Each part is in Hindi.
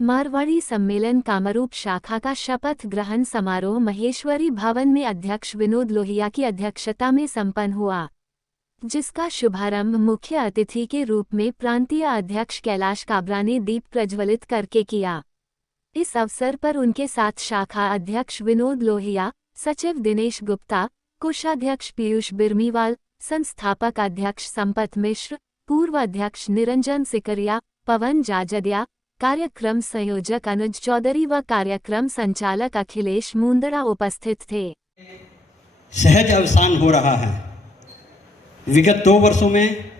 मारवाड़ी सम्मेलन कामरूप शाखा का शपथ ग्रहण समारोह महेश्वरी भवन में अध्यक्ष विनोद लोहिया की अध्यक्षता में संपन्न हुआ, जिसका शुभारंभ मुख्य अतिथि के रूप में प्रांतीय अध्यक्ष कैलाश काबरा ने दीप प्रज्वलित करके किया। इस अवसर पर उनके साथ शाखा अध्यक्ष विनोद लोहिया, सचिव दिनेश गुप्ता, कोषाध्यक्ष पीयूष बिरमीवाल, संस्थापक अध्यक्ष संपत मिश्र, पूर्व अध्यक्ष निरंजन सिकरिया, पवन जाजदिया, कार्यक्रम संयोजक अनुज चौधरी व कार्यक्रम संचालक अखिलेश मुंदड़ा उपस्थित थे। सहज अवसान हो रहा है। विगत 2 वर्षों में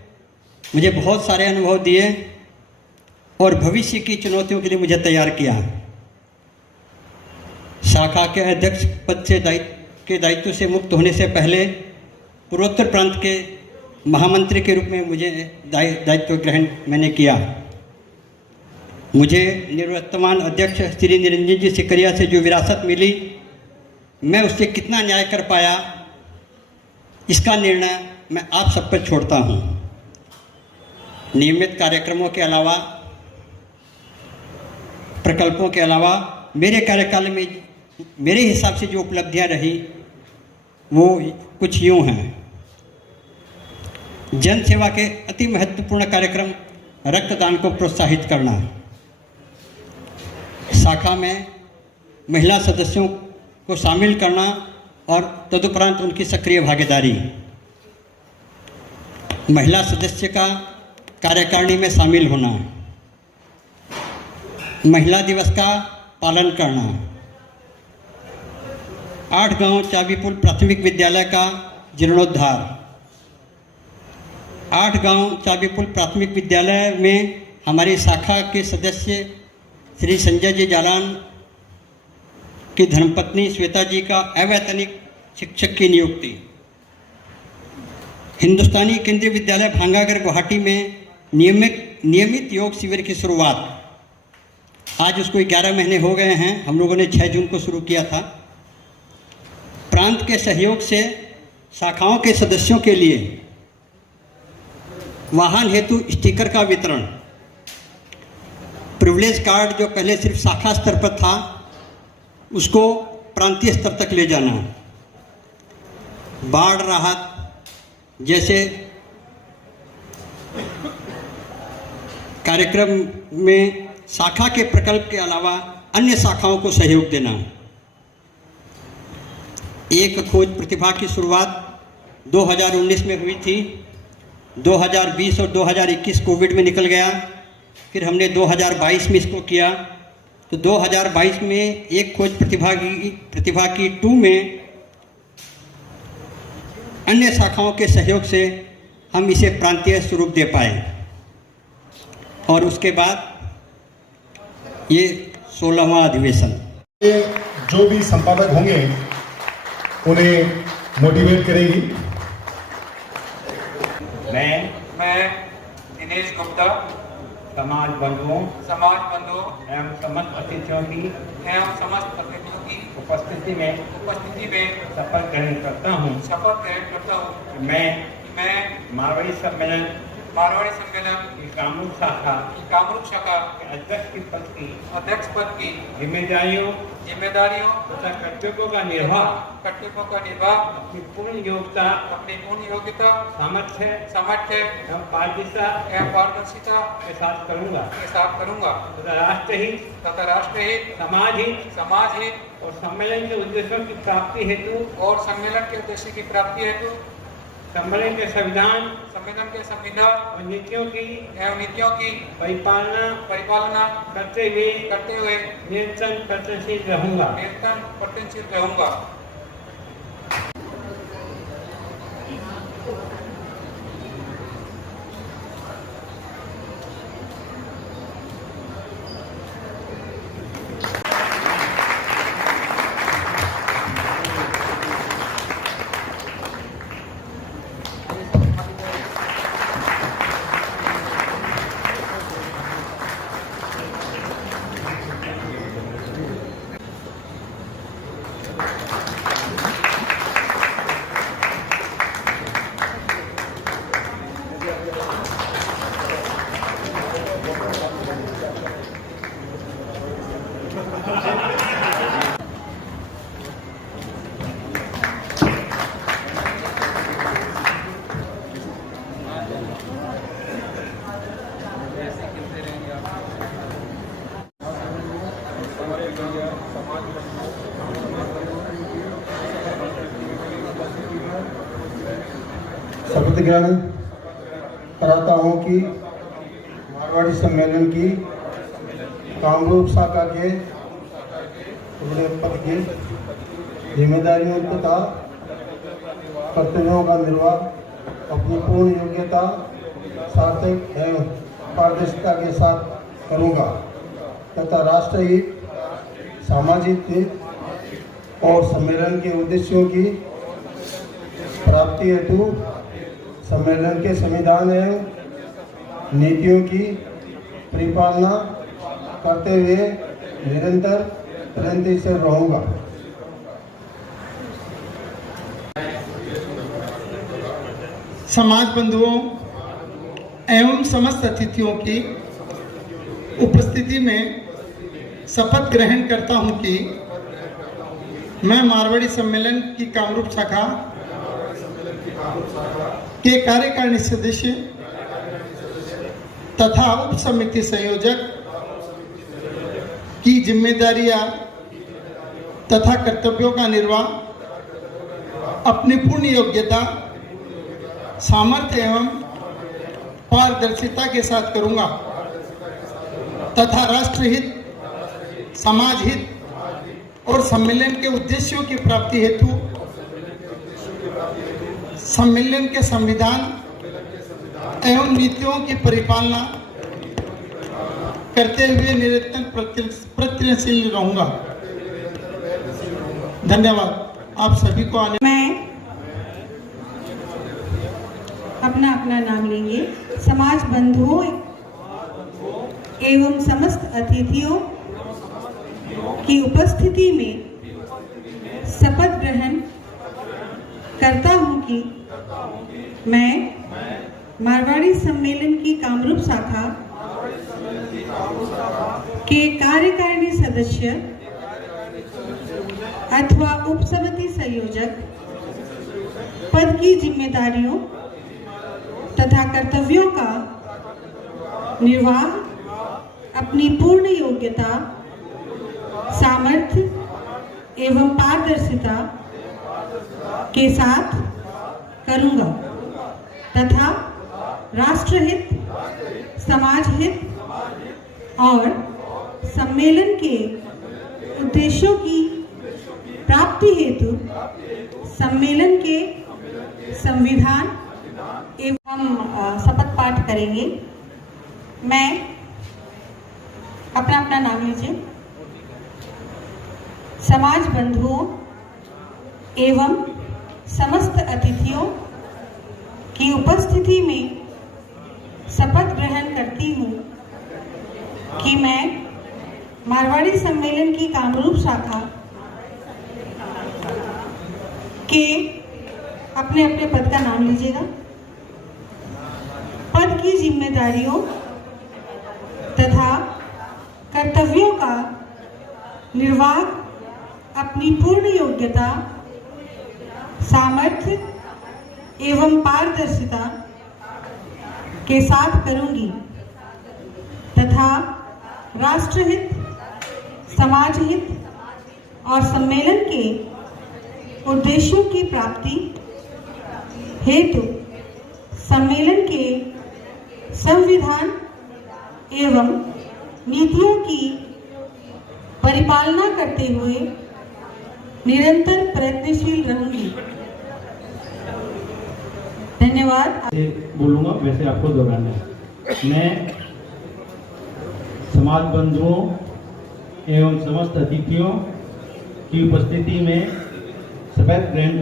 मुझे बहुत सारे अनुभव दिए और भविष्य की चुनौतियों के लिए मुझे तैयार किया। शाखा के अध्यक्ष पद से दायित्व से मुक्त होने से पहले पूर्वोत्तर प्रांत के महामंत्री के रूप में मुझे दायित्व ग्रहण मैंने किया। मुझे निवर्तमान अध्यक्ष श्री निरंजन जी सिकरिया से जो विरासत मिली, मैं उससे कितना न्याय कर पाया, इसका निर्णय मैं आप सब पर छोड़ता हूँ। नियमित कार्यक्रमों के अलावा, प्रकल्पों के अलावा मेरे कार्यकाल में मेरे हिसाब से जो उपलब्धियाँ रही वो कुछ यूँ हैं। जन सेवा के अति महत्वपूर्ण कार्यक्रम रक्तदान को प्रोत्साहित करना, शाखा में महिला सदस्यों को शामिल करना और तदुपरांत उनकी सक्रिय भागीदारी, महिला सदस्य का कार्यकारिणी में शामिल होना, महिला दिवस का पालन करना, 8 गांव चाबीपुल प्राथमिक विद्यालय का जीर्णोद्धार, 8 गांव चाबीपुल प्राथमिक विद्यालय में हमारी शाखा के सदस्य श्री संजय जी जालान की धर्मपत्नी श्वेता जी का अवैतनिक शिक्षक की नियुक्ति, हिंदुस्तानी केंद्रीय विद्यालय भांगागर गुवाहाटी में नियमित योग शिविर की शुरुआत। आज उसको 11 महीने हो गए हैं। हम लोगों ने 6 जून को शुरू किया था। प्रांत के सहयोग से शाखाओं के सदस्यों के लिए वाहन हेतु स्टिकर का वितरण, प्रिविलेज कार्ड जो पहले सिर्फ शाखा स्तर पर था उसको प्रांतीय स्तर तक ले जाना, बाढ़ राहत जैसे कार्यक्रम में शाखा के प्रकल्प के अलावा अन्य शाखाओं को सहयोग देना। एक खोज प्रतिभा की शुरुआत 2019 में हुई थी। 2020 और 2021 कोविड में निकल गया, फिर हमने 2022 में इसको किया। तो 2022 में एक खोज प्रतिभा की 2 में अन्य शाखाओं के सहयोग से हम इसे प्रांतीय स्वरूप दे पाए और उसके बाद ये 16वां अधिवेशन। जो भी संपादक होंगे उन्हें मोटिवेट करेगी। मैं दिनेश गुप्ता समाज बंधुओं एवं समस्त अतिथियों की उपस्थिति में शपथ ग्रहण करता हूँ। मैं मारवाड़ी सम्मेलन की कामरूप शाखा के अध्यक्ष पद की जिम्मेदारियों तथा कर्तव्यों का निर्वाह अपनी पूर्ण योग्यता सामर्थ्य एवं पारदर्शिता के साथ करूँगा तथा राष्ट्रहित समाज हित और सम्मेलन के उद्देश्यों की प्राप्ति हेतु सम्मेलन के संविधान और नीतियों की परिपालना करते हुए निरंतर प्रयत्नशील रहूँगा। शपथ ग्रहण कराता हूँ कि मारवाड़ी सम्मेलन की कामरूप शाखा के पद की जिम्मेदारियों तथा कर्तव्यों का निर्वाह अपनी पूर्ण योग्यता, सार्थक एवं पारदर्शिता के साथ करूँगा तथा राष्ट्रहित, सामाजिक हित और सम्मेलन के उद्देश्यों की प्राप्ति हेतु सम्मेलन के संविधान एवं नीतियों की परिपालना करते हुए निरंतर प्रयत्नशील रहूँगा। समाज बंधुओं एवं समस्त अतिथियों की उपस्थिति में शपथ ग्रहण करता हूं कि मैं मारवाड़ी सम्मेलन की कामरूप शाखा के कार्यकारिणी सदस्य तथा उप समिति संयोजक की जिम्मेदारियां तथा कर्तव्यों का निर्वाह अपनी पूर्ण योग्यता, सामर्थ्य एवं पारदर्शिता के साथ करूंगा तथा राष्ट्रहित, समाज हित और सम्मेलन के उद्देश्यों की प्राप्ति हेतु सम्मेलन के संविधान एवं नीतियों की परिपालना करते हुए निरंतर प्रयत्नशील रहूंगा। धन्यवाद। आप सभी को आने अपना अपना नाम लेंगे। समाज बंधुओं एवं समस्त अतिथियों की उपस्थिति में शपथ ग्रहण करता हूं कि मैं मारवाड़ी सम्मेलन की कामरूप शाखा के कार्यकारिणी सदस्य अथवा उप समिति संयोजक पद की जिम्मेदारियों तथा कर्तव्यों का निर्वाह अपनी पूर्ण योग्यता, सामर्थ्य एवं पारदर्शिता के साथ करूंगा तथा राष्ट्रहित, समाज हित और सम्मेलन के उद्देश्यों की प्राप्ति हेतु सम्मेलन के संविधान एवं शपथ पाठ करेंगे। मैं अपना अपना नाम लीजिए। समाज बंधुओं एवं समस्त अतिथियों की उपस्थिति में शपथ ग्रहण करती हूँ कि मैं मारवाड़ी सम्मेलन की कामरूप शाखा के अपने अपने पद का नाम लीजिएगा। पद की जिम्मेदारियों तथा कर्तव्यों का निर्वाह अपनी पूर्ण योग्यता, सामर्थ्य एवं पारदर्शिता के साथ करूंगी तथा राष्ट्रहित, समाज हित और सम्मेलन के उद्देश्यों की प्राप्ति हेतु सम्मेलन के संविधान एवं नीतियों की परिपालना करते हुए निरंतर प्रयत्नशील रहूंगी। धन्यवाद। बोलूंगा वैसे आपको दोहराना है। मैं समाज बंधुओं एवं समस्त अतिथियों की उपस्थिति में शपथ ग्रहण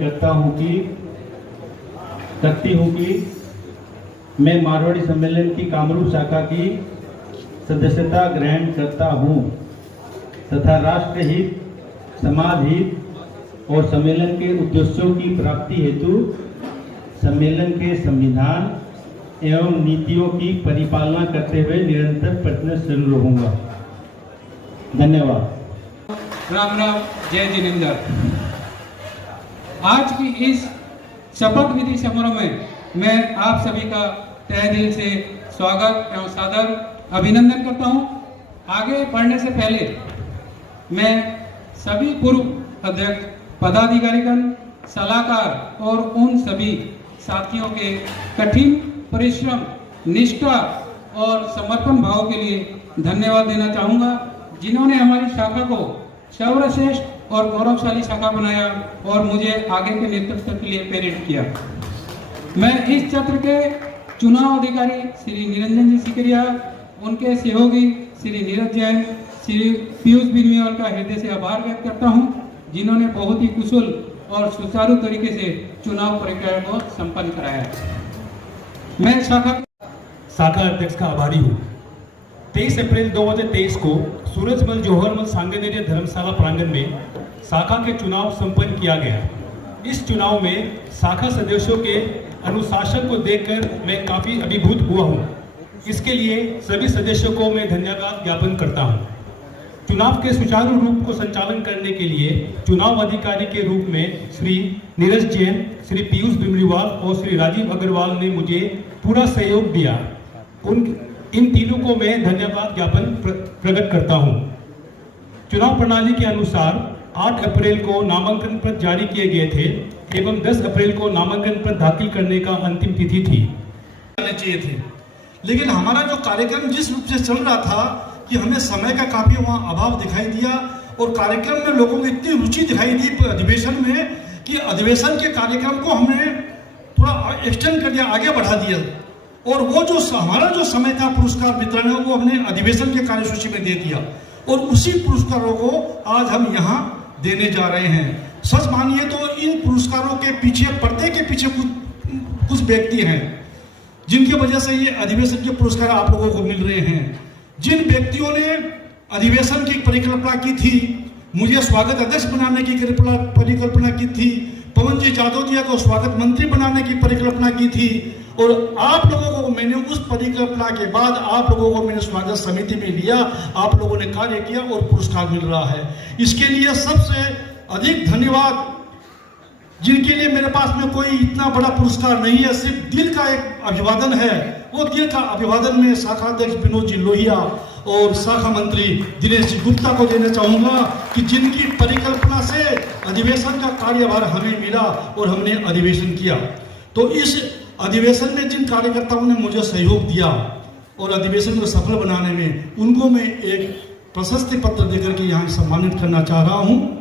करती हूँ कि मैं मारवाड़ी सम्मेलन की कामरूप शाखा की सदस्यता ग्रहण करता हूँ तथा राष्ट्रहित, समाज हित और सम्मेलन के उद्देश्यों की प्राप्ति हेतु सम्मेलन के संविधान एवं नीतियों की परिपालना करते हुए निरंतर प्रयत्नशील रहूंगा। धन्यवाद। राम राम, जय जिनेंद्र। आज की इस शपथ विधि समारोह में मैं आप सभी का तहे दिल से स्वागत एवं सादर अभिनंदन करता हूं। आगे बढ़ने से पहले मैं सभी पूर्व अध्यक्ष, पदाधिकारीगण, सलाहकार और उन सभी साथियों के कठिन परिश्रम, निष्ठा और समर्पण भाव के लिए धन्यवाद देना चाहूँगा, जिन्होंने हमारी शाखा को सर्वश्रेष्ठ और गौरवशाली शाखा बनाया और मुझे आगे के नेतृत्व के लिए प्रेरित किया। मैं इस क्षेत्र के चुनाव अधिकारी श्री निरंजन जी सिकरिया, उनके सहयोगी श्री नीरज जैन, श्री पीयूष बिनवाल का हृदय से आभार व्यक्त करता हूं, जिन्होंने बहुत ही कुशल और सुचारू तरीके से चुनाव प्रक्रिया को संपन्न कराया। मैं शाखा अध्यक्ष का आभारी हूँ। 23 अप्रैल 2023 को सूरजमल जौहरमल सांगनेरिया धर्मशाला प्रांगण में शाखा के चुनाव संपन्न किया गया। इस चुनाव में शाखा सदस्यों के अनुशासन को देखकर मैं काफी अभिभूत हुआ हूँ। इसके लिए सभी सदस्यों को मैं धन्यवाद ज्ञापन करता हूँ। चुनाव के सुचारू रूप को संचालन करने के लिए चुनाव अधिकारी के रूप में श्री नीरज जैन, श्री पीयूष बिमरीवाल और श्री राजीव अग्रवाल ने मुझे पूरा सहयोग दिया। इन तीनों को मैं धन्यवाद ज्ञापन प्रकट करता हूँ। चुनाव प्रणाली के अनुसार 8 अप्रैल को नामांकन पत्र जारी किए गए थे एवं 10 अप्रैल को नामांकन पत्र दाखिल करने का अंतिम तिथि थी। चाहिए थे, लेकिन हमारा जो कार्यक्रम जिस रूप से चल रहा था कि हमें समय का काफी वहाँ अभाव दिखाई दिया और कार्यक्रम में लोगों को इतनी रुचि दिखाई दी अधिवेशन में कि अधिवेशन के कार्यक्रम को हमने थोड़ा एक्सटेंड कर दिया, आगे बढ़ा दिया और वो जो हमारा जो समय था पुरस्कार वितरण है वो हमने अधिवेशन के कार्यसूची में दे दिया और उसी पुरस्कारों को आज हम यहाँ देने जा रहे हैं। सच मानिए तो इन पुरस्कारों के पीछे, पर्दे के पीछे कुछ व्यक्ति हैं जिनकी वजह से ये अधिवेशन के पुरस्कार आप लोगों को मिल रहे हैं। जिन व्यक्तियों ने अधिवेशन की परिकल्पना की थी, मुझे स्वागत अध्यक्ष बनाने की परिकल्पना की थी, पवन जी जादौदिया को स्वागत मंत्री बनाने की परिकल्पना की थी और आप लोगों को मैंने उस परिकल्पना के बाद आप लोगों को मैंने स्वागत समिति में लिया, आप लोगों ने कार्य किया और पुरस्कार मिल रहा है। इसके लिए सबसे अधिक धन्यवाद जिनके लिए मेरे पास में कोई इतना बड़ा पुरस्कार नहीं है, सिर्फ दिल का एक अभिवादन है। वो दिल का अभिवादन में शाखा अध्यक्ष विनोद जी लोहिया और शाखा मंत्री दिनेश जी गुप्ता को देना चाहूंगा कि जिनकी परिकल्पना से अधिवेशन का कार्यभार हमें मिला और हमने अधिवेशन किया। तो इस अधिवेशन में जिन कार्यकर्ताओं ने मुझे सहयोग दिया और अधिवेशन को सफल बनाने में, उनको मैं एक प्रशस्ति पत्र देकर के यहाँ सम्मानित करना चाह रहा हूँ।